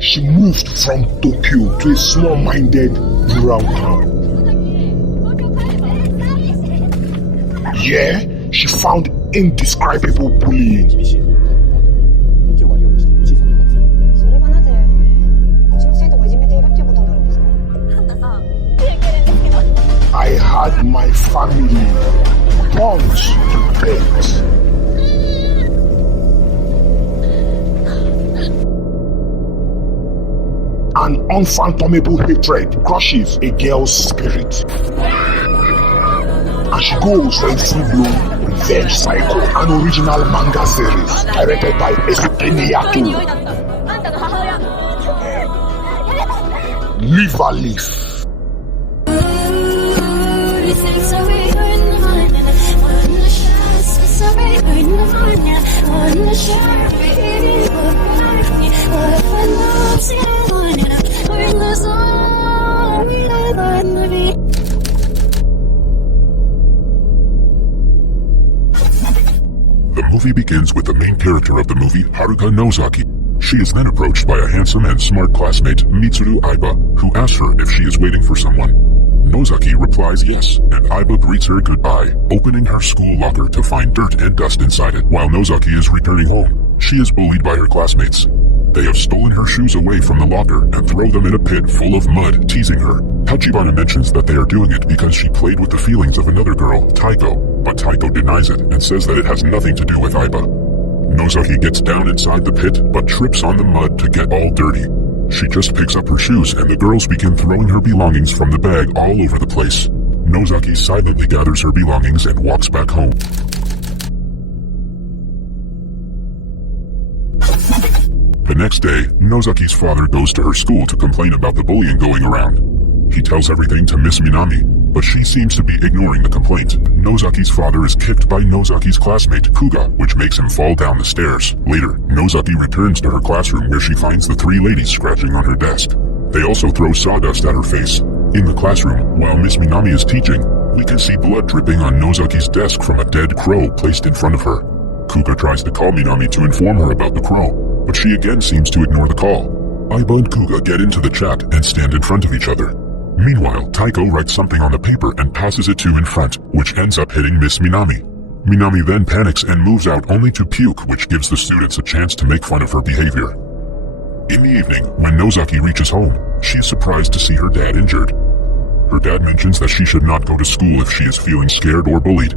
She moved from Tokyo to a small-minded rural town. Yeah, she found indescribable bullying. I had my family punched to death. An unfathomable hatred crushes a girl's spirit. And she goes for a full-blown revenge cycle, an original manga series directed by Esuteniyato. Liverleaf. The movie begins with the main character of the movie, Haruka Nozaki. She is then approached by a handsome and smart classmate, Mitsuru Aiba, who asks her if she is waiting for someone. Nozaki replies yes, and Aiba greets her goodbye, opening her school locker to find dirt and dust inside it. While Nozaki is returning home, she is bullied by her classmates. They have stolen her shoes away from the locker and throw them in a pit full of mud, teasing her. Tachibana mentions that they are doing it because she played with the feelings of another girl, Taiko, but Taiko denies it and says that it has nothing to do with Aiba. Nozaki gets down inside the pit, but trips on the mud to get all dirty. She just picks up her shoes and the girls begin throwing her belongings from the bag all over the place. Nozaki silently gathers her belongings and walks back home. The next day, Nozaki's father goes to her school to complain about the bullying going around. He tells everything to Miss Minami, but she seems to be ignoring the complaint. Nozaki's father is kicked by Nozaki's classmate, Kuga, which makes him fall down the stairs. Later, Nozaki returns to her classroom where she finds the three ladies scratching on her desk. They also throw sawdust at her face. In the classroom, while Miss Minami is teaching, we can see blood dripping on Nozaki's desk from a dead crow placed in front of her. Kuga tries to call Minami to inform her about the crow, but she again seems to ignore the call. Aiba and Kuga get into the chat and stand in front of each other. Meanwhile, Taiko writes something on the paper and passes it to in front, which ends up hitting Miss Minami. Minami then panics and moves out only to puke, which gives the students a chance to make fun of her behavior. In the evening, when Nozaki reaches home, she is surprised to see her dad injured. Her dad mentions that she should not go to school if she is feeling scared or bullied.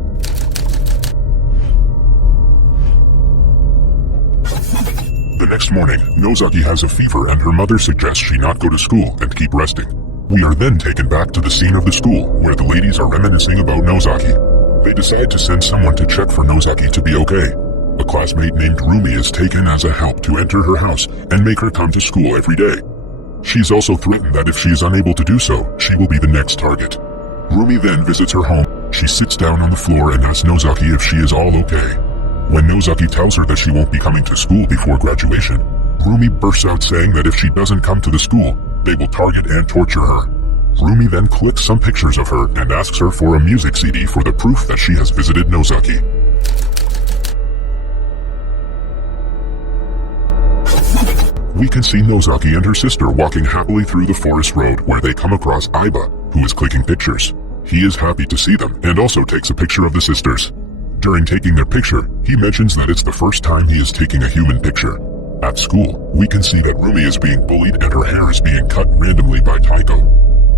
The next morning, Nozaki has a fever and her mother suggests she not go to school and keep resting. We are then taken back to the scene of the school, where the ladies are reminiscing about Nozaki. They decide to send someone to check for Nozaki to be okay. A classmate named Rumi is taken as a help to enter her house and make her come to school every day. She is also threatened that if she is unable to do so, she will be the next target. Rumi then visits her home. She sits down on the floor and asks Nozaki if she is all okay. When Nozaki tells her that she won't be coming to school before graduation, Rumi bursts out saying that if she doesn't come to the school, they will target and torture her. Rumi then clicks some pictures of her and asks her for a music CD for the proof that she has visited Nozaki. We can see Nozaki and her sister walking happily through the forest road where they come across Aiba, who is clicking pictures. He is happy to see them and also takes a picture of the sisters. During taking their picture, he mentions that it's the first time he is taking a human picture. At school, we can see that Rumi is being bullied and her hair is being cut randomly by Taiko.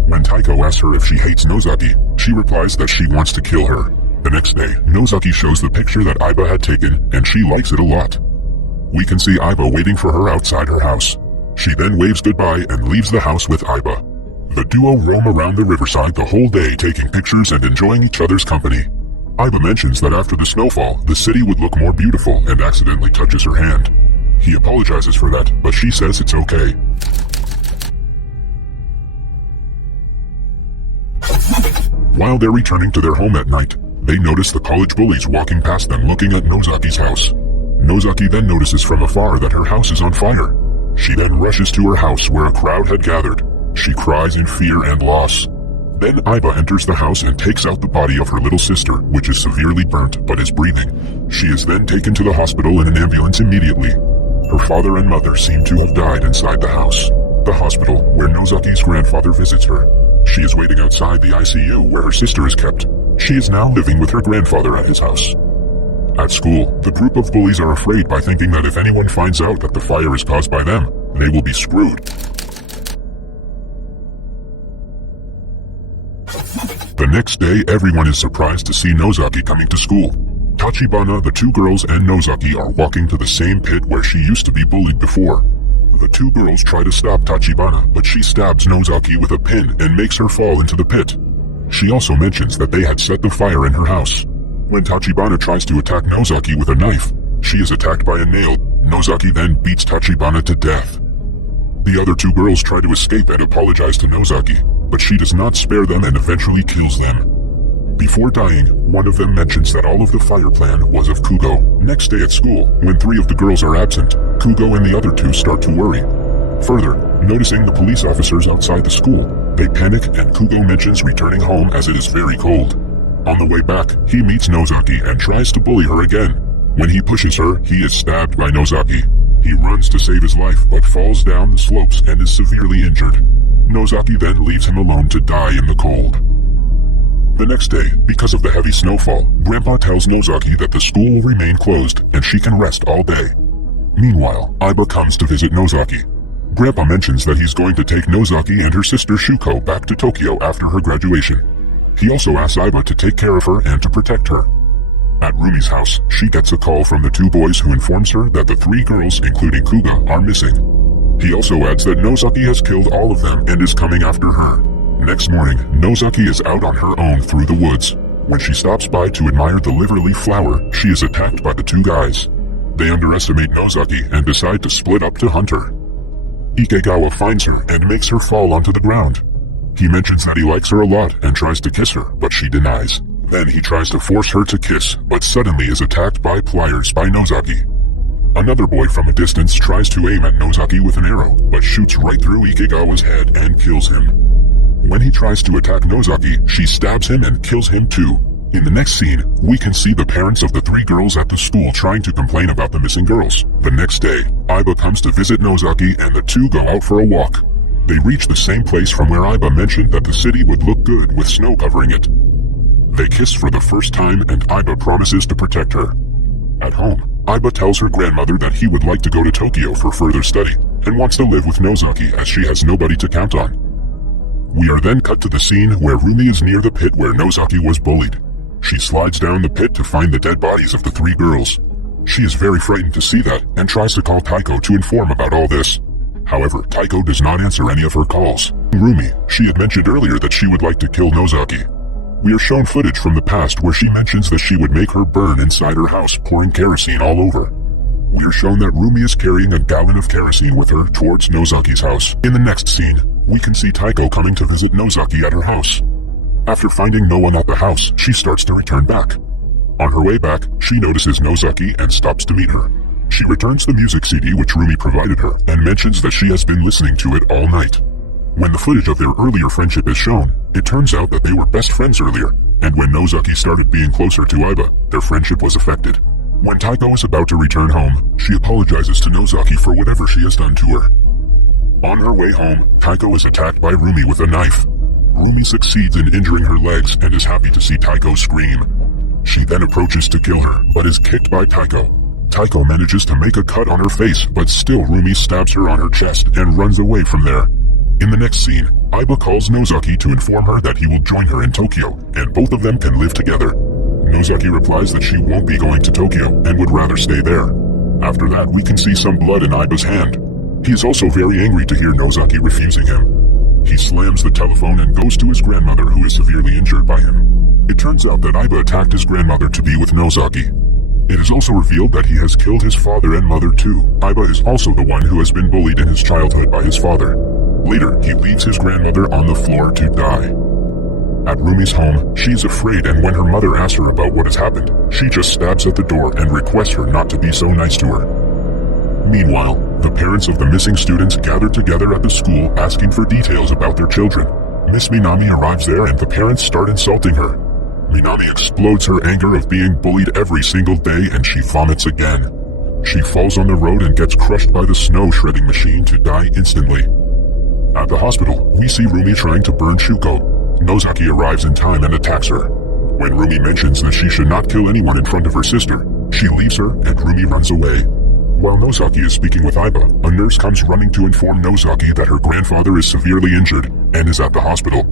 When Taiko asks her if she hates Nozaki, she replies that she wants to kill her. The next day, Nozaki shows the picture that Aiba had taken and she likes it a lot. We can see Aiba waiting for her outside her house. She then waves goodbye and leaves the house with Aiba. The duo roam around the riverside the whole day taking pictures and enjoying each other's company. Aiba mentions that after the snowfall, the city would look more beautiful and accidentally touches her hand. He apologizes for that, but she says it's okay. While they're returning to their home at night, they notice the college bullies walking past them looking at Nozaki's house. Nozaki then notices from afar that her house is on fire. She then rushes to her house where a crowd had gathered. She cries in fear and loss. Then Aiba enters the house and takes out the body of her little sister, which is severely burnt but is breathing. She is then taken to the hospital in an ambulance immediately. Her father and mother seem to have died inside the house. The hospital, where Nozaki's grandfather visits her. She is waiting outside the ICU where her sister is kept. She is now living with her grandfather at his house. At school, the group of bullies are afraid by thinking that if anyone finds out that the fire is caused by them, they will be screwed. The next day, everyone is surprised to see Nozaki coming to school. Tachibana, the two girls, and Nozaki are walking to the same pit where she used to be bullied before. The two girls try to stop Tachibana, but she stabs Nozaki with a pin and makes her fall into the pit. She also mentions that they had set the fire in her house. When Tachibana tries to attack Nozaki with a knife, she is attacked by a nail. Nozaki then beats Tachibana to death. The other two girls try to escape and apologize to Nozaki, but she does not spare them and eventually kills them. Before dying, one of them mentions that all of the fire plan was of Kugo. Next day at school, when three of the girls are absent, Kugo and the other two start to worry. Further, noticing the police officers outside the school, they panic and Kugo mentions returning home as it is very cold. On the way back, he meets Nozaki and tries to bully her again. When he pushes her, he is stabbed by Nozaki. He runs to save his life but falls down the slopes and is severely injured. Nozaki then leaves him alone to die in the cold. The next day, because of the heavy snowfall, Grandpa tells Nozaki that the school will remain closed and she can rest all day. Meanwhile, Aiba comes to visit Nozaki. Grandpa mentions that he's going to take Nozaki and her sister Shuko back to Tokyo after her graduation. He also asks Aiba to take care of her and to protect her. At Rumi's house, she gets a call from the two boys who informs her that the three girls, including Kuga, are missing. He also adds that Nozaki has killed all of them and is coming after her. Next morning, Nozaki is out on her own through the woods. When she stops by to admire the Liverleaf flower, she is attacked by the two guys. They underestimate Nozaki and decide to split up to hunt her. Ikegawa finds her and makes her fall onto the ground. He mentions that he likes her a lot and tries to kiss her, but she denies. Then he tries to force her to kiss, but suddenly is attacked by pliers by Nozaki. Another boy from a distance tries to aim at Nozaki with an arrow, but shoots right through Ikegawa's head and kills him. When he tries to attack Nozaki, she stabs him and kills him too. In the next scene, we can see the parents of the three girls at the school trying to complain about the missing girls. The next day, Aiba comes to visit Nozaki and the two go out for a walk. They reach the same place from where Aiba mentioned that the city would look good with snow covering it. They kiss for the first time and Aiba promises to protect her. At home, Aiba tells her grandmother that he would like to go to Tokyo for further study and wants to live with Nozaki as she has nobody to count on. We are then cut to the scene where Rumi is near the pit where Nozaki was bullied. She slides down the pit to find the dead bodies of the three girls. She is very frightened to see that and tries to call Taiko to inform about all this. However, Taiko does not answer any of her calls. Rumi, she had mentioned earlier that she would like to kill Nozaki. We are shown footage from the past where she mentions that she would make her burn inside her house, pouring kerosene all over. We are shown that Rumi is carrying a gallon of kerosene with her towards Nozaki's house. In the next scene, we can see Taiko coming to visit Nozaki at her house. After finding no one at the house, she starts to return back. On her way back, she notices Nozaki and stops to meet her. She returns the music CD which Rumi provided her and mentions that she has been listening to it all night. When the footage of their earlier friendship is shown, it turns out that they were best friends earlier, and when Nozaki started being closer to Aiba, their friendship was affected. When Taiko is about to return home, she apologizes to Nozaki for whatever she has done to her. On her way home, Taiko is attacked by Rumi with a knife. Rumi succeeds in injuring her legs and is happy to see Taiko scream. She then approaches to kill her, but is kicked by Taiko. Taiko manages to make a cut on her face, but still Rumi stabs her on her chest and runs away from there. In the next scene, Aiba calls Nozaki to inform her that he will join her in Tokyo, and both of them can live together. Nozaki replies that she won't be going to Tokyo and would rather stay there. After that, we can see some blood in Aiba's hand. He is also very angry to hear Nozaki refusing him. He slams the telephone and goes to his grandmother, who is severely injured by him. It turns out that Aiba attacked his grandmother to be with Nozaki. It is also revealed that he has killed his father and mother too. Aiba is also the one who has been bullied in his childhood by his father. Later, he leaves his grandmother on the floor to die. At Rumi's home, she is afraid, and when her mother asks her about what has happened, she just stabs at the door and requests her not to be so nice to her. Meanwhile, the parents of the missing students gather together at the school asking for details about their children. Miss Minami arrives there and the parents start insulting her. Minami explodes her anger of being bullied every single day and she vomits again. She falls on the road and gets crushed by the snow shredding machine to die instantly. At the hospital, we see Rumi trying to burn Shuko. Nozaki arrives in time and attacks her. When Rumi mentions that she should not kill anyone in front of her sister, she leaves her and Rumi runs away. While Nozaki is speaking with Aiba, a nurse comes running to inform Nozaki that her grandfather is severely injured and is at the hospital.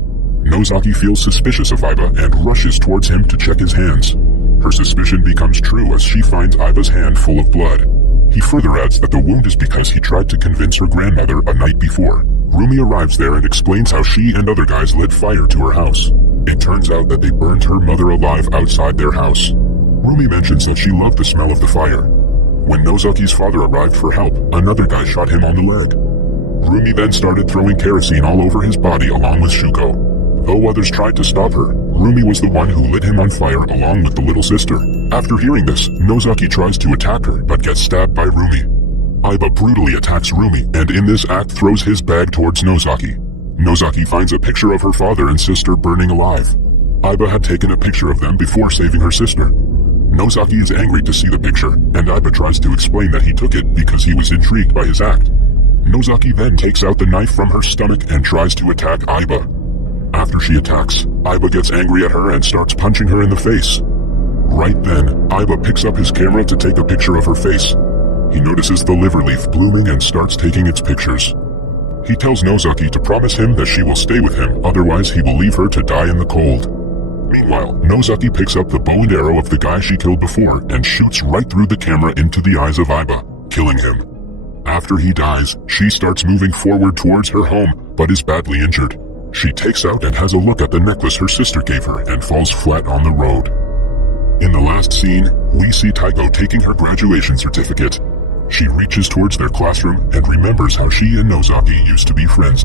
Nozaki feels suspicious of Aiba and rushes towards him to check his hands. Her suspicion becomes true as she finds Aiba's hand full of blood. He further adds that the wound is because he tried to convince her grandmother a night before. Rumi arrives there and explains how she and other guys lit fire to her house. It turns out that they burned her mother alive outside their house. Rumi mentions that she loved the smell of the fire. When Nozaki's father arrived for help, another guy shot him on the leg. Rumi then started throwing kerosene all over his body along with Shuko. Though others tried to stop her, Rumi was the one who lit him on fire along with the little sister. After hearing this, Nozaki tries to attack her but gets stabbed by Rumi. Aiba brutally attacks Rumi and in this act throws his bag towards Nozaki. Nozaki finds a picture of her father and sister burning alive. Aiba had taken a picture of them before saving her sister. Nozaki is angry to see the picture, and Aiba tries to explain that he took it because he was intrigued by his act. Nozaki then takes out the knife from her stomach and tries to attack Aiba. After she attacks, Aiba gets angry at her and starts punching her in the face. Right then, Aiba picks up his camera to take a picture of her face. He notices the Liverleaf blooming and starts taking its pictures. He tells Nozaki to promise him that she will stay with him, otherwise he will leave her to die in the cold. Meanwhile, Nozaki picks up the bow and arrow of the guy she killed before and shoots right through the camera into the eyes of Aiba, killing him. After he dies, she starts moving forward towards her home, but is badly injured. She takes out and has a look at the necklace her sister gave her and falls flat on the road. In the last scene, we see Taiko taking her graduation certificate. She reaches towards their classroom and remembers how she and Nozaki used to be friends.